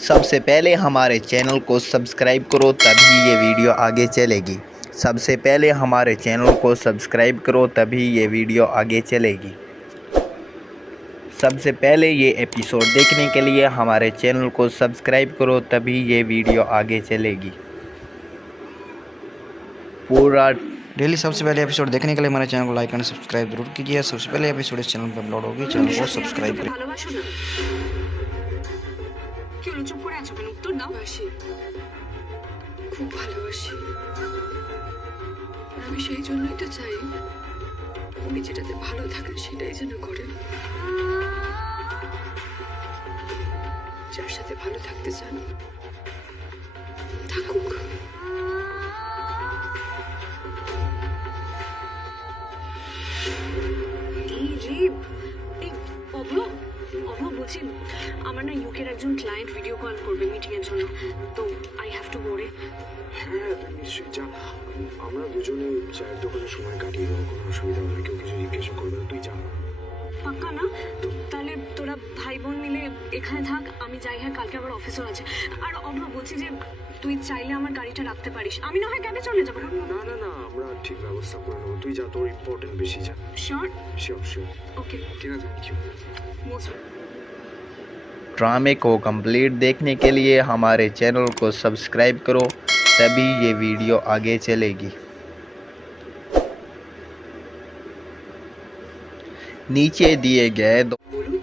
सबसे पहले हमारे चैनल को सब्सक्राइब करो तभी ये वीडियो आगे चलेगी। सबसे पहले हमारे चैनल को सब्सक्राइब करो तभी ये वीडियो आगे चलेगी। सबसे पहले ये एपिसोड देखने के लिए हमारे चैनल को सब्सक्राइब करो तभी ये वीडियो आगे चलेगी। पूरा डेली सबसे पहले एपिसोड देखने के लिए हमारे चैनल को लाइक एंड सब्सक्राइब जरूर कीजिए। सबसे पहले एपिसोड इस चैनल पर अपलोड होगी, चैनल को सब्सक्राइब करें। ভালোবাসো না কি হলো চুপ করে আছো কেন উত্তর দাও বাসি খুব ভালোবাসি আমি সেই জন্যই তো চাই উনি যেটাতে ভালো থাকেন সেটাই যেন করেন যার সাথে ভালো থাকতে চান থাকুক আমার না ইউকের একজন ক্লায়েন্ট ভিডিও কল করবে মিটিং এর জন্য তো আই হ্যাভ টু গো রে হ্যাঁ নিশ্চয়ই যা আমরা দুজনে চায়ের দোকানে সময় কাটিয়ে দেবো, কোনো অসুবিধা হবে, কেউ কিছু জিজ্ঞাসা করবে তুই যা। পাক্কা না তাহলে তোরা ভাই বোন মিলে এখানে থাক, আমি যাই। হ্যাঁ কালকে আবার অফিসও আছে। আর অভ্র বলছি যে তুই চাইলে আমার গাড়িটা রাখতে পারিস, আমি না হয় ক্যাবে চলে যাবো। না না না আমরা ঠিক ব্যবস্থা করে নেবো, তুই যা, তোর ইম্পর্টেন্ট বেশি যা। শিওর শিওর শিওর ওকে ঠিক আছে থ্যাংক ইউ। মোস্ট ड्रामे को कंप्लीट देखने के लिए हमारे चैनल को सब्सक्राइब करो तभी ये वीडियो आगे चलेगी। नीचे दिए गए বলুন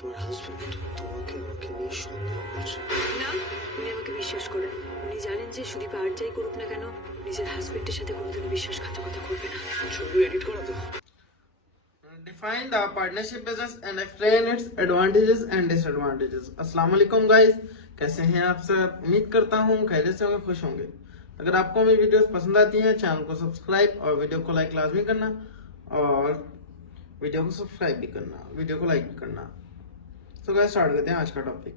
তোর হাজবেন্ড তোমাকে আমাকে নিয়ে সন্দেহ করছে। না উনি আমাকে বিশ্বাস করেন। উনি জানেন যে সুদীপ আর যাই করুক না কেন নিজের হাজবেন্ডের সাথে কোনোদিনও বিশ্বাসঘাতকতা করবে না। ছবি এডিট করা তো। Define the partnership business and explain its advantages and disadvantages. अस्सलाम वालेकुम गाइस, कैसे हैं आप सब? उम्मीद करता हूँ खैरियत से होंगे, खुश होंगे। अगर आपको मेरी वीडियोस पसंद आती हैं चैनल को सब्सक्राइब और वीडियो को लाइक लाजमी करना, और वीडियो को सब्सक्राइब भी करना, वीडियो को लाइक भी करना। तो गाइस स्टार्ट करते हैं आज का topic.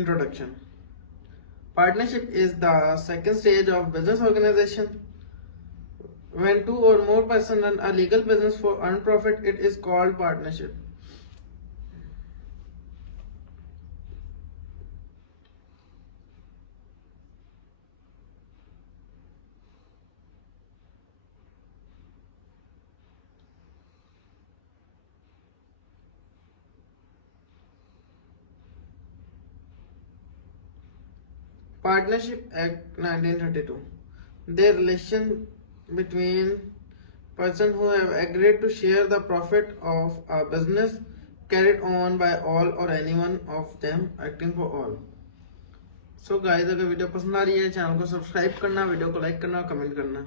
Introduction. Partnership is the second stage of business organisation. When two or more persons run a legal business for earned profit, it is called partnership. Partnership Act 1932. The relation between persons who have agreed to share the profit of a business carried on by all or any one of them acting for all. So guys, अगर video पसंद आ रही है channel को subscribe करना, video को like करना, comment करना।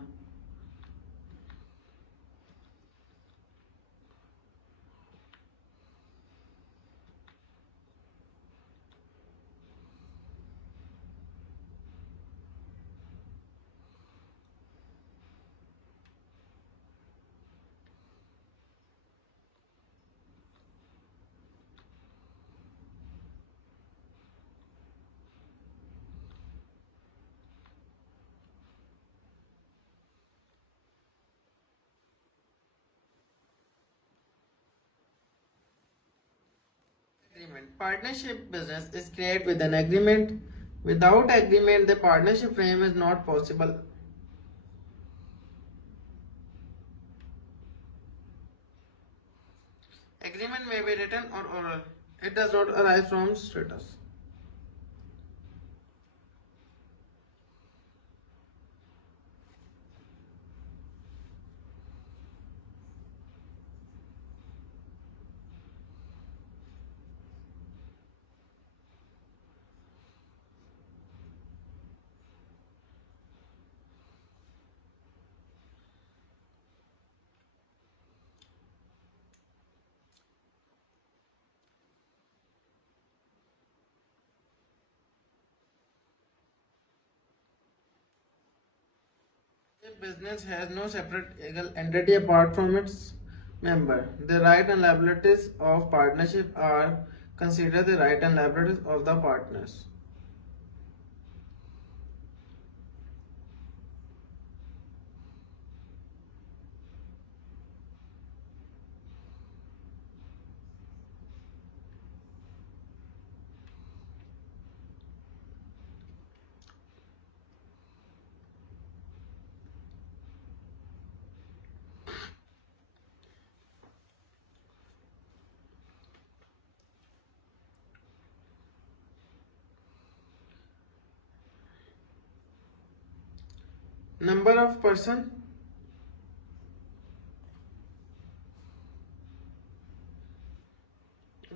Agreement. Partnership business is created with an agreement. Without agreement, the partnership frame is not possible. Agreement may be written or oral. It does not arise from status. A business has no separate legal entity apart from its member. The rights and liabilities of partnership are considered the rights and liabilities of the partners. Number of person.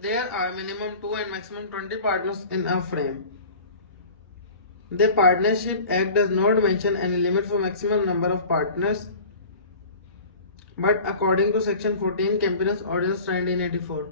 There are minimum 2 and maximum 20 partners in a frame. The Partnership Act does not mention any limit for maximum number of partners, but according to Section 14 Companies Ordinance 1984.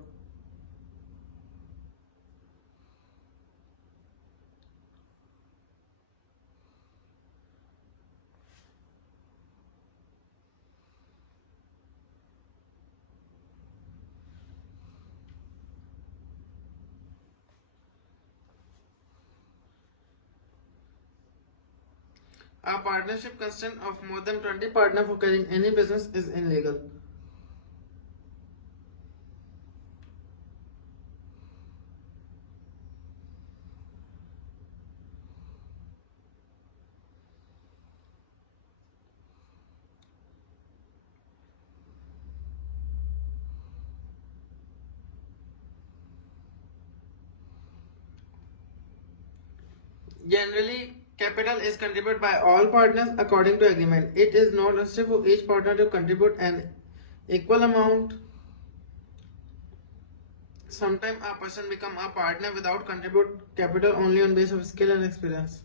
A partnership consisting of more than 20 partners for carrying any business is illegal. Generally, capital is contributed by all partners according to agreement. It is not necessary for each partner to contribute an equal amount. Sometimes a person becomes a partner without contribute capital only on basis of skill and experience.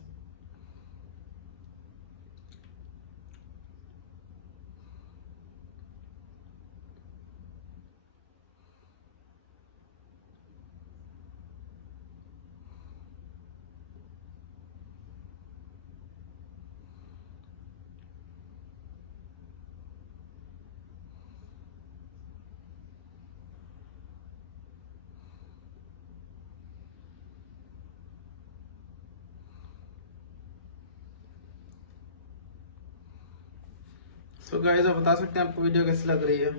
So guys, आप बता सकते हैं आपको video कैसी लग रही है.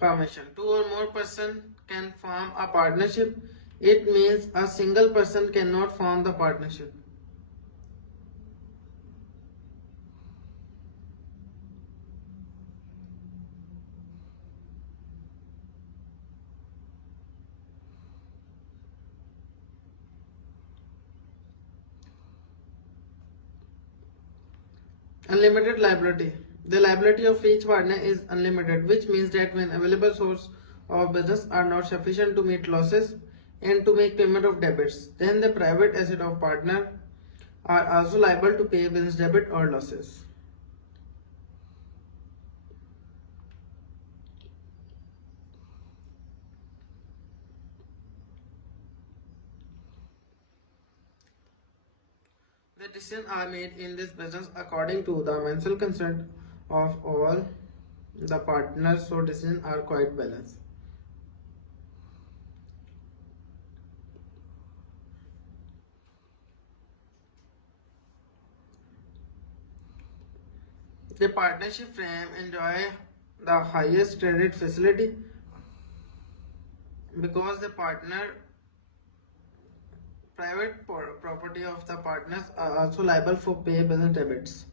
Formation. 2 or more person can form a partnership. It means a single person cannot form the partnership. Unlimited liability. The liability of each partner is unlimited, which means that when available source of business are not sufficient to meet losses and to make payment of debits, then the private asset of partner are also liable to pay business debit or losses. The decisions are made in this business according to the mutual consent of all the partners, so decisions are quite balanced. The partnership frame enjoy the highest credit facility because the private property of the partners are also liable for pay business debits.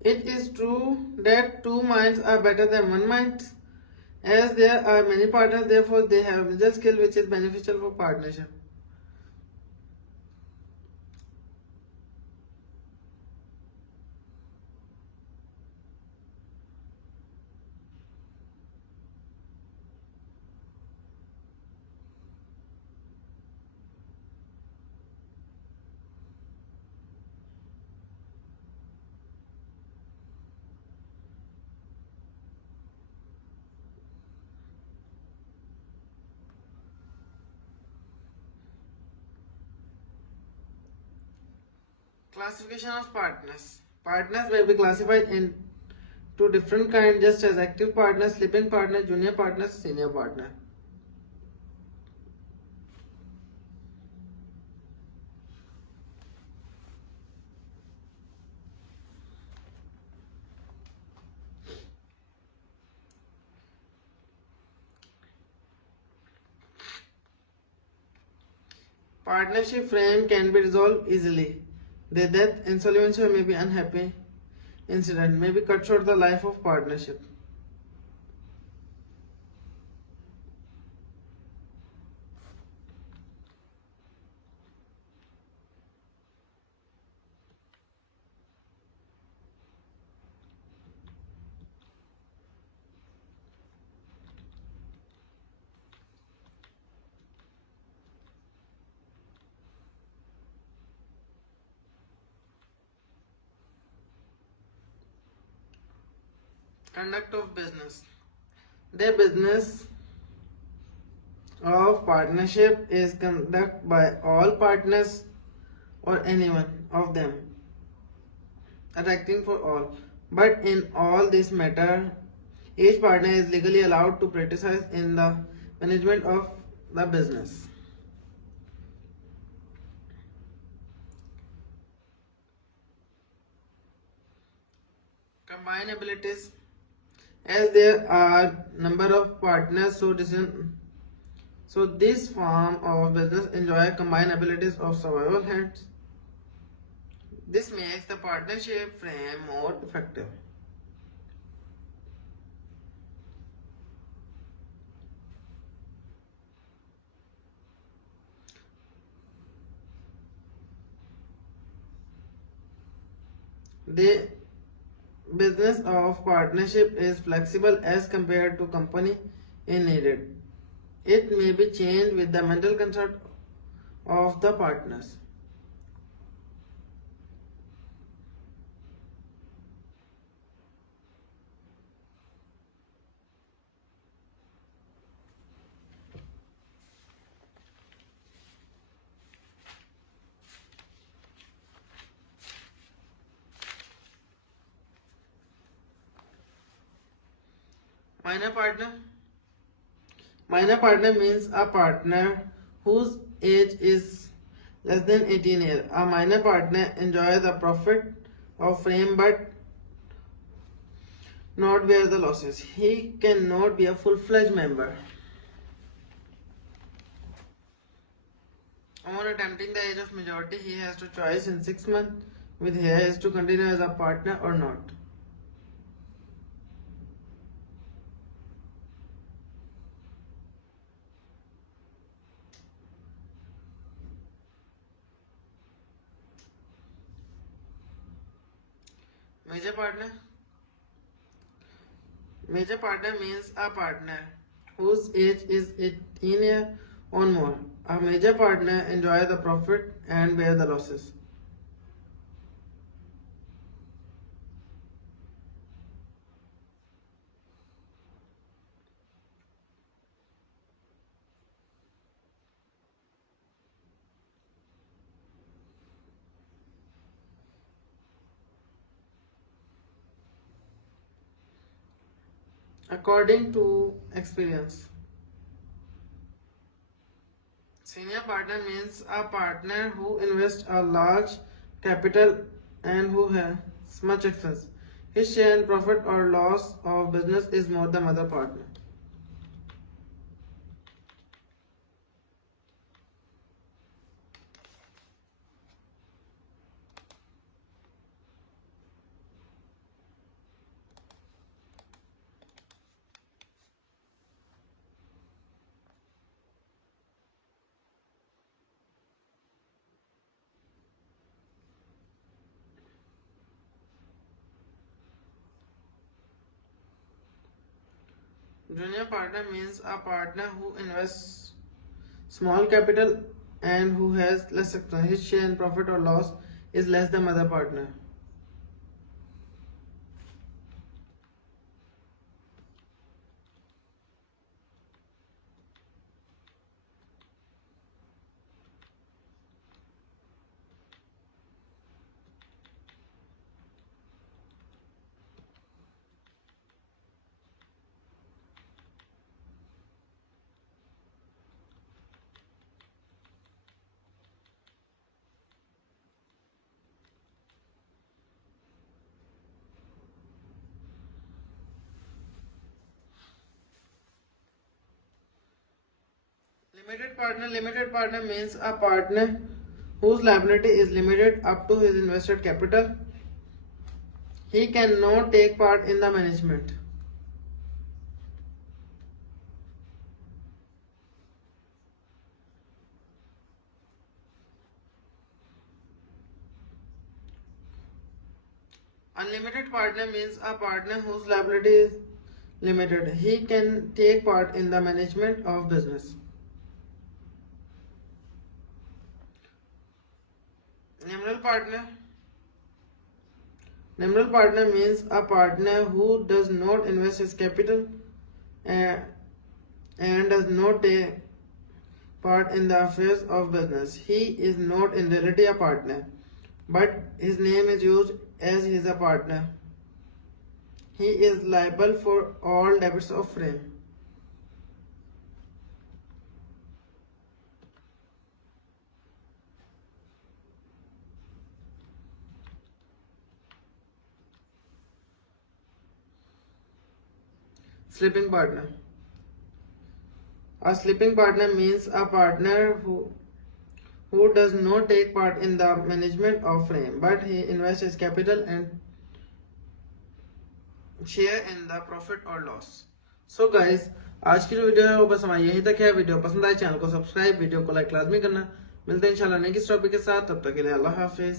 It is true that two minds are better than one mind. As there are many partners, therefore they have mutual skill which is beneficial for partnership. Classification of partners. Partners may be classified into different kinds just as active partners, sleeping partners, junior partners, senior partner. Partnership frame can be resolved easily. The death, insolvency, or maybe unhappy incident may be cut short the life of partnership. Conduct of business. The business of partnership is conducted by all partners or any one of them acting for all. But in all this matter, each partner is legally allowed to participate in the management of the business. Combine abilities. As there are number of partners, so this form of business enjoy combined abilities of survival hands. This makes the partnership frame more effective. The business of partnership is flexible as compared to company in needed. It may be changed with the mental consent of the partners. Minor partner. Minor partner means a partner whose age is less than 18 years. A minor partner enjoys the profit of frame but not bear the losses. He cannot be a full-fledged member. On attempting the age of majority, he has to choose in 6 months with his to continue as a partner or not. Major partner. Major partner means a partner whose age is 18 years or more. A major partner enjoys the profit and bear the losses. According to experience. Senior partner means a partner who invests a large capital and who has much expense. His share in profit or loss of business is more than other partner. Junior partner means a partner who invests small capital and who has less expense. His share in profit or loss is less than other partner. Limited partner means a partner whose liability is limited up to his invested capital. He cannot take part in the management. Unlimited partner means a partner whose liability is limited. He can take part in the management of business. Nominal partner means a partner who does not invest his capital and does not take part in the affairs of business. He is not in reality a partner, but his name is used as he is a partner. He is liable for all debts of firm. Sleeping partner. A sleeping partner means a partner who does not take part in the management of firm, but he invests his capital and share in the profit or loss. So guys, आज की जो video है वो बस हमारी यहीं तक है। वीडियो पसंद आए चैनल को सब्सक्राइब, वीडियो को लाइक लाजमी करना। मिलते हैं इंशाल्लाह नेक्स्ट टॉपिक के साथ, तब तक के लिए अल्लाह हाफिज।